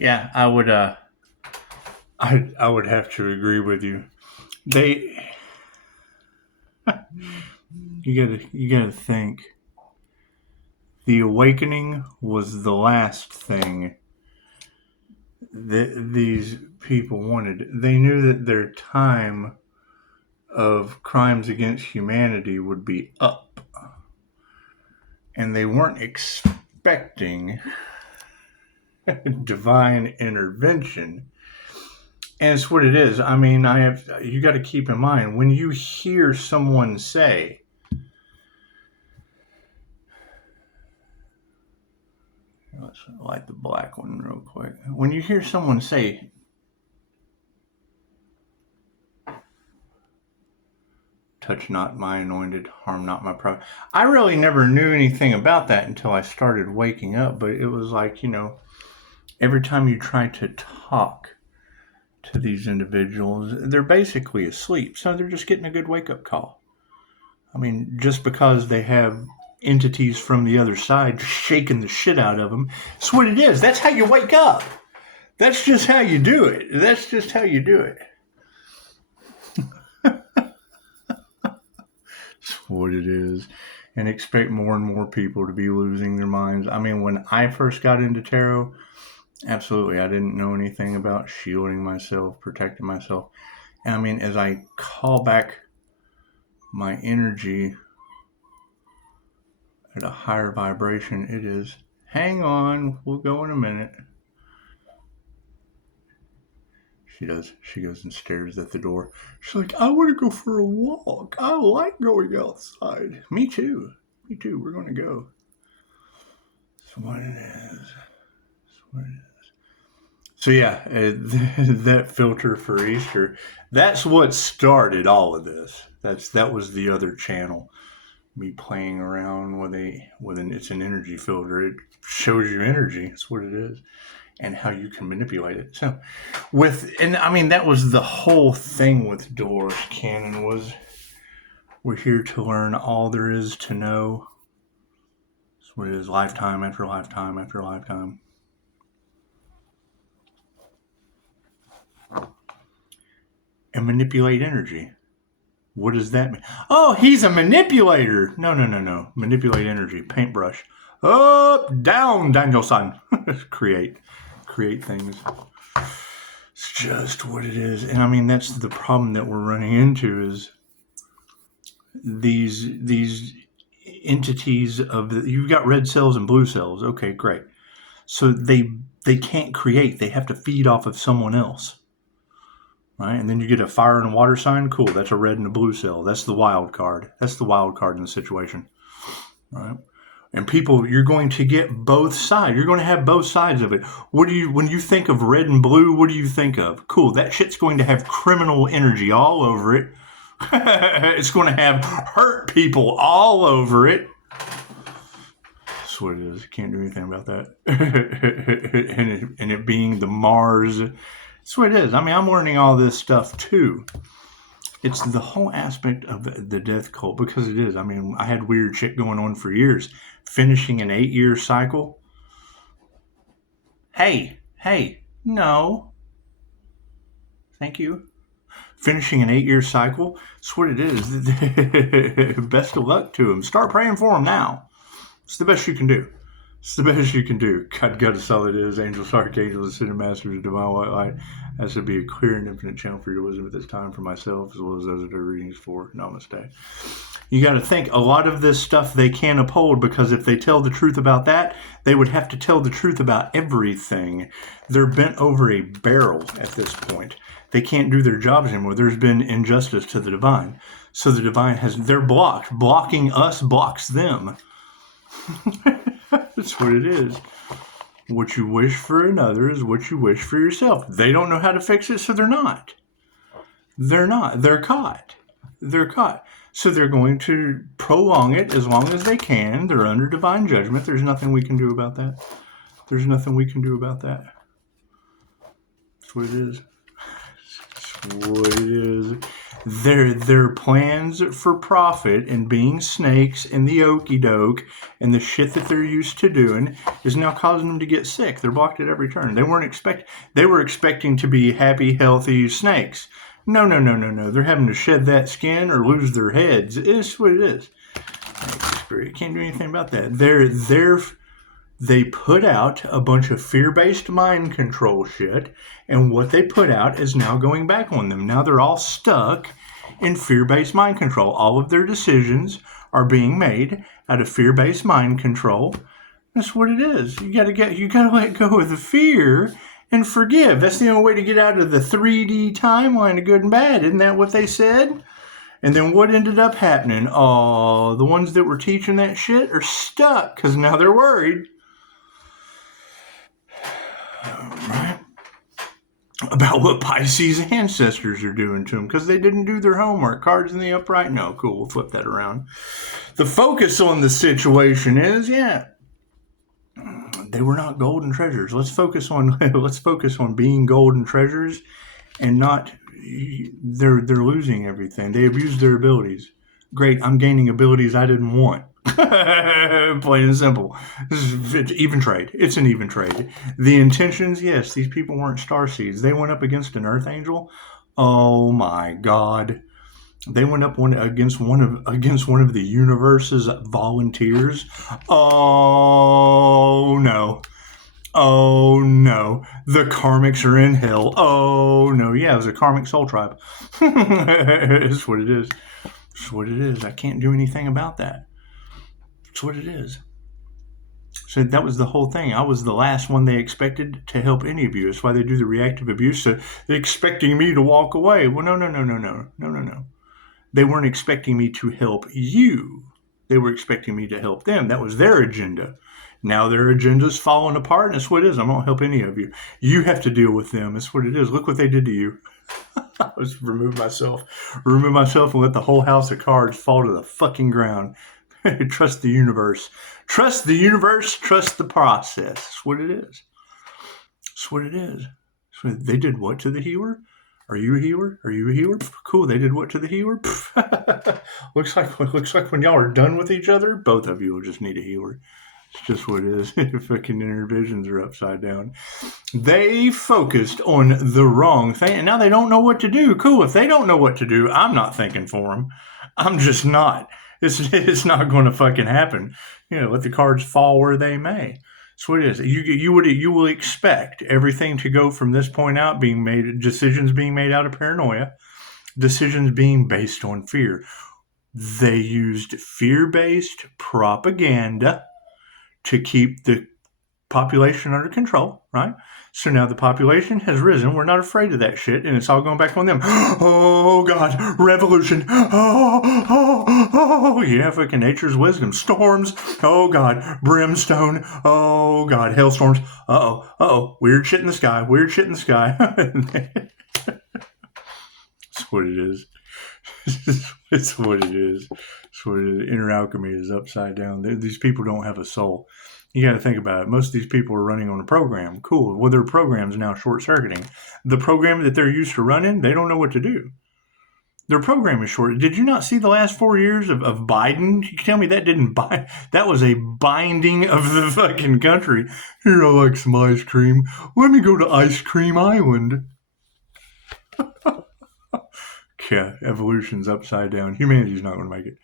Yeah, I would. I would have to agree with you. You gotta think. The awakening was the last thing that these people wanted. They knew that their time of crimes against humanity would be up, and they weren't expecting divine intervention. And it's what it is. I mean, you got to keep in mind when you hear someone say, let's light the black one real quick. When you hear someone say, touch not my anointed, harm not my prophet. I really never knew anything about that until I started waking up. But it was like, every time you try to talk to these individuals, they're basically asleep. So they're just getting a good wake-up call. I mean, just because they have entities from the other side shaking the shit out of them, that's what it is. That's how you wake up. That's just how you do it. That's just how you do it. That's what it is. And expect more and more people to be losing their minds. I mean, when I first got into tarot, absolutely, I didn't know anything about shielding myself, protecting myself. And I mean, as I call back my energy at a higher vibration, it is, hang on, we'll go in a minute. She does. She goes and stares at the door. She's like, I want to go for a walk. I like going outside. Me too. Me too. We're going to go. That's what it is. That's what it is. So yeah, that filter for Easter, that's what started all of this. That was the other channel. Me playing around it's an energy filter. It shows you energy. That's what it is. And how you can manipulate it. So that was the whole thing with Dolores Cannon was we're here to learn all there is to know. That's what it is, lifetime after lifetime after lifetime. And manipulate energy. What does that mean? Oh, he's a manipulator. No. Manipulate energy. Paintbrush. Up, down, Daniel-san. Create things. It's just what it is. And I mean, that's the problem that we're running into is these entities you've got red cells and blue cells. Okay, great. So they can't create. They have to feed off of someone else. Right? And then you get a fire and a water sign. Cool. That's a red and a blue cell. That's the wild card. That's the wild card in the situation. Right? And people, you're going to get both sides. You're going to have both sides of it. When you think of red and blue, what do you think of? Cool. That shit's going to have criminal energy all over it. It's going to have hurt people all over it. That's what it is. Can't do anything about that. and it being the Mars. That's what it is. I mean, I'm learning all this stuff too. It's the whole aspect of the death cult because it is. I mean, I had weird shit going on for years. Finishing an 8-year cycle. Hey, no. Thank you. Finishing an 8-year cycle. That's what it is. Best of luck to them. Start praying for them now. It's the best you can do. It's the best you can do. God us all it is. Angels, archangels, ascended masters, divine white light. That should be a clear and infinite channel for your wisdom at this time for myself, as well as those that are readings for. Namaste. You got to think, a lot of this stuff they can't uphold because if they tell the truth about that, they would have to tell the truth about everything. They're bent over a barrel at this point. They can't do their jobs anymore. There's been injustice to the divine. So the divine they're blocked. Blocking us blocks them. That's what it is. What you wish for another is what you wish for yourself. They don't know how to fix it, so they're not. They're not. They're caught. So they're going to prolong it as long as they can. They're under divine judgment. There's nothing we can do about that. That's what it is. That's what it is. Their plans for profit and being snakes and the okie doke and the shit that they're used to doing is now causing them to get sick. They're blocked at every turn. They were expecting to be happy, healthy snakes. No. They're having to shed that skin or lose their heads. It's what it is. Can't do anything about that. They put out a bunch of fear-based mind control shit, and what they put out is now going back on them. Now they're all stuck in fear-based mind control. All of their decisions are being made out of fear-based mind control. That's what it is. You gotta let go of the fear and forgive. That's the only way to get out of the 3D timeline of good and bad. Isn't that what they said? And then what ended up happening? Oh, the ones that were teaching that shit are stuck because now they're worried. Right? About what Pisces ancestors are doing to them because they didn't do their homework. Cards in the upright? No, cool. We'll flip that around. The focus on the situation is, they were not golden treasures. Let's focus on being golden treasures and not they're losing everything. They abused their abilities. Great, I'm gaining abilities I didn't want. Plain and simple. It's even trade. It's an even trade. The intentions, yes, these people weren't starseeds. They went up against an earth angel. Oh my God. They went up against one of the universe's volunteers. Oh no. Oh no. The karmics are in hell. Oh no. Yeah, it was a karmic soul tribe. It's what it is. It's what it is. I can't do anything about that. It's what it is. So that was the whole thing. I was the last one they expected to help any of you. That's why they do the reactive abuse. So they're expecting me to walk away. Well, no. They weren't expecting me to help you. They were expecting me to help them. That was their agenda. Now their agenda's falling apart, and that's what it is. I won't help any of you. You have to deal with them. That's what it is. Look what they did to you. I just remove myself and let the whole house of cards fall to the fucking ground. Trust the universe. Trust the universe. Trust the process. That's what it is. That's what it is. So they did what to the healer? Are you a healer? Are you a healer? Cool. They did what to the healer? Looks like when y'all are done with each other, both of you will just need a healer. It's just what it is. Fucking inner visions are upside down. They focused on the wrong thing, and now they don't know what to do. Cool. If they don't know what to do, I'm not thinking for them. I'm just not. It's not going to fucking happen. Let the cards fall where they may. That's what it is. You will expect everything to go from this point out, decisions being made out of paranoia, decisions being based on fear. They used fear-based propaganda to keep the population under control, right? So now the population has risen. We're not afraid of that shit, and it's all going back on them. Oh, God, revolution. Oh, yeah, fucking nature's wisdom. Storms. Oh, God, brimstone. Oh, God, hailstorms. Uh-oh, weird shit in the sky. That's what it is. It's what it is. It's what it is. Inner alchemy is upside down. These people don't have a soul. You got to think about it. Most of these people are running on a program. Cool. Well, their program's now short-circuiting. The program that they're used to running, they don't know what to do. Their program is short. Did you not see the last 4 years of Biden? You tell me that didn't bind. That was a binding of the fucking country. Here, I like some ice cream. Let me go to Ice Cream Island. Yeah, evolution's upside down. Humanity's not going to make it.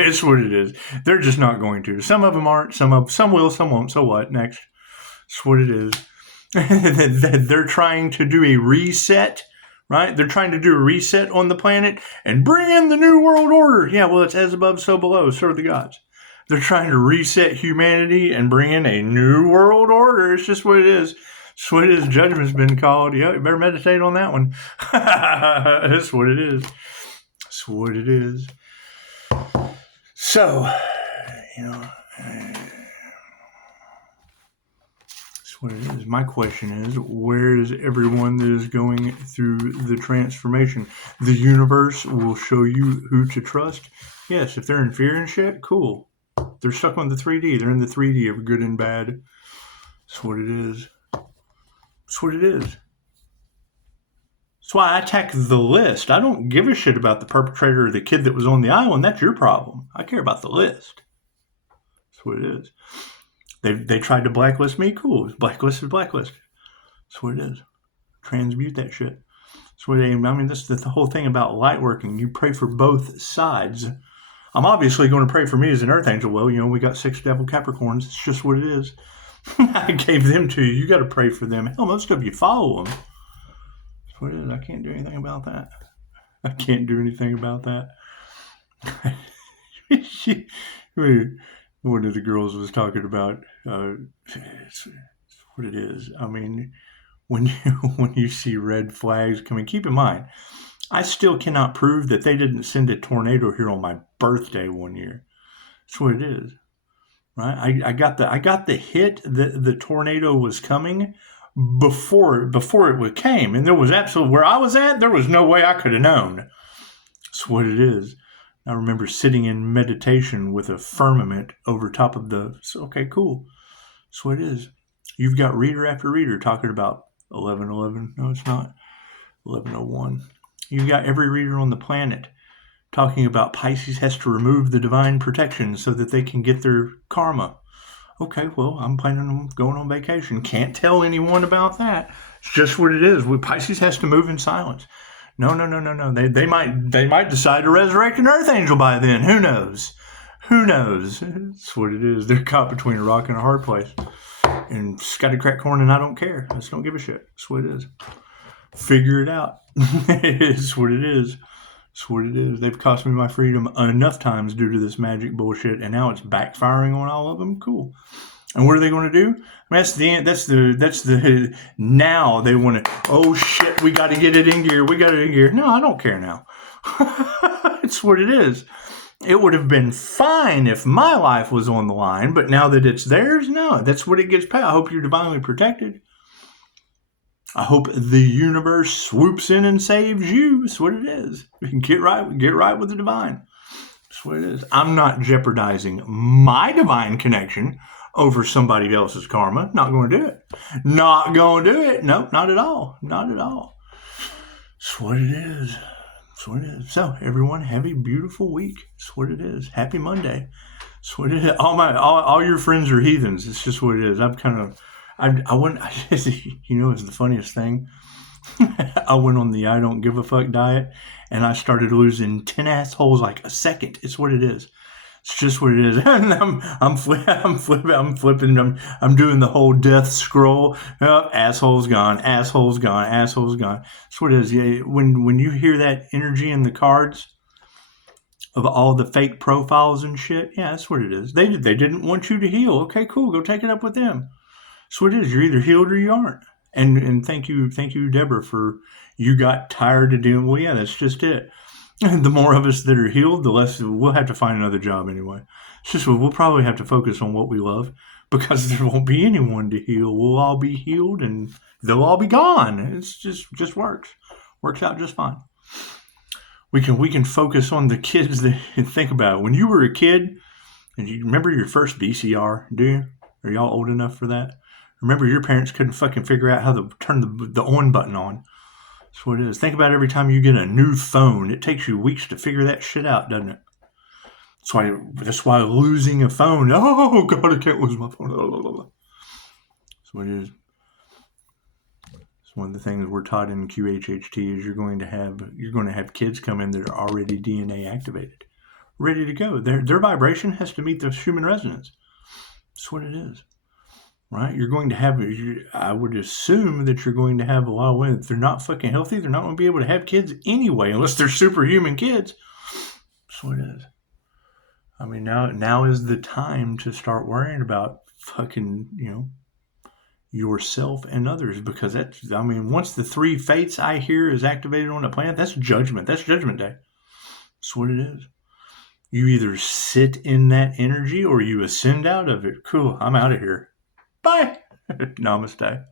It's what it is. They're just not going to. Some of them aren't. Some will. Some won't. So what? Next. It's what it is. They're trying to do a reset, right? They're trying to do a reset on the planet and bring in the new world order. Yeah, well, it's as above, so below. So are the gods. They're trying to reset humanity and bring in a new world order. It's just what it is. That's what it is. Judgment's been called. Yeah, you better meditate on that one. That's what it is. That's what it is. So, that's what it is. My question is, where is everyone that is going through the transformation? The universe will show you who to trust. Yes, if they're in fear and shit, cool. They're stuck on the 3D. They're in the 3D of good and bad. That's what it is. That's what it is. That's why I attack the list. I don't give a shit about the perpetrator or the kid that was on the island. That's your problem. I care about the list. That's what it is. They tried to blacklist me. Cool. Blacklist is blacklist. That's what it is. Transmute that shit. That's what that's the whole thing about light working. You pray for both sides. I'm obviously going to pray for me as an earth angel. Well, we got 6 devil Capricorns. It's just what it is. I gave them to you. You got to pray for them. Hell, most of you follow them. That's what it is. I can't do anything about that. I can't do anything about that. One of the girls was talking about it's what it is. I mean, when you see red flags coming, keep in mind, I still cannot prove that they didn't send a tornado here on my birthday one year. That's what it is, right? I got the hit that the tornado was coming before it came, and there was absolutely, where I was at, there was no way I could have known. That's what it is. I remember sitting in meditation with a firmament over top of okay, cool. That's what it is. You've got reader after reader talking about 1111. No, it's not. 1101. You've got every reader on the planet talking about Pisces has to remove the divine protection so that they can get their karma. Okay, well, I'm planning on going on vacation. Can't tell anyone about that. It's just what it is. Pisces has to move in silence. No. They might decide to resurrect an earth angel by then. Who knows? That's what it is. They're caught between a rock and a hard place. And Scotty crack corn, and I don't care. I just don't give a shit. That's what it is. Figure it out. It's what it is. It's what it is. They've cost me my freedom enough times due to this magic bullshit, and now it's backfiring on all of them. Cool. And what are they going to do? That's the now they want to, oh shit, we got to get it in gear. No, I don't care now. It's what it is. It would have been fine if my life was on the line, but now that it's theirs, no, that's what it gets paid. I hope you're divinely protected. I hope the universe swoops in and saves you. That's what it is. Get right with the divine. That's what it is. I'm not jeopardizing my divine connection over somebody else's karma. Not going to do it. Not going to do it. No, not at all. Not at all. That's what it is. That's what it is. So, everyone, have a beautiful week. That's what it is. Happy Monday. That's what it is. All your friends are heathens. It's just what it is. I went, it's the funniest thing. I went on the I don't give a fuck diet, and I started losing 10 assholes like a second. It's what it is. It's just what it is. And I'm flipping. I'm doing the whole death scroll. Oh, asshole's gone. That's what it is. Yeah, when you hear that energy in the cards of all the fake profiles and shit, yeah, that's what it is. They didn't want you to heal. Okay, cool. Go take it up with them. That's what it is. You're either healed or you aren't. And thank you, Deborah, for you got tired of doing. Well, yeah, that's just it. And the more of us that are healed, the less we'll have to find another job anyway. It's just we'll probably have to focus on what we love because there won't be anyone to heal. We'll all be healed and they'll all be gone. It's just works out just fine. We can focus on the kids that think about it. When you were a kid, and you remember your first VCR, do you? Are y'all old enough for that? Remember your parents couldn't fucking figure out how to turn the on button on. That's what it is. Think about every time you get a new phone. It takes you weeks to figure that shit out, doesn't it? That's why losing a phone. Oh God, I can't lose my phone. That's what it is. It's one of the things we're taught in QHHT is you're going to have kids come in that are already DNA activated, ready to go. Their vibration has to meet the human resonance. That's what it is. Right? You're going to have, I would assume that you're going to have a lot of women. If they're not fucking healthy, they're not going to be able to have kids anyway, unless they're superhuman kids. That's what it is. I mean, now is the time to start worrying about fucking, yourself and others, because once the 3 fates I hear is activated on the planet, that's judgment. That's judgment day. That's what it is. You either sit in that energy or you ascend out of it. Cool. I'm out of here. Bye. Namaste.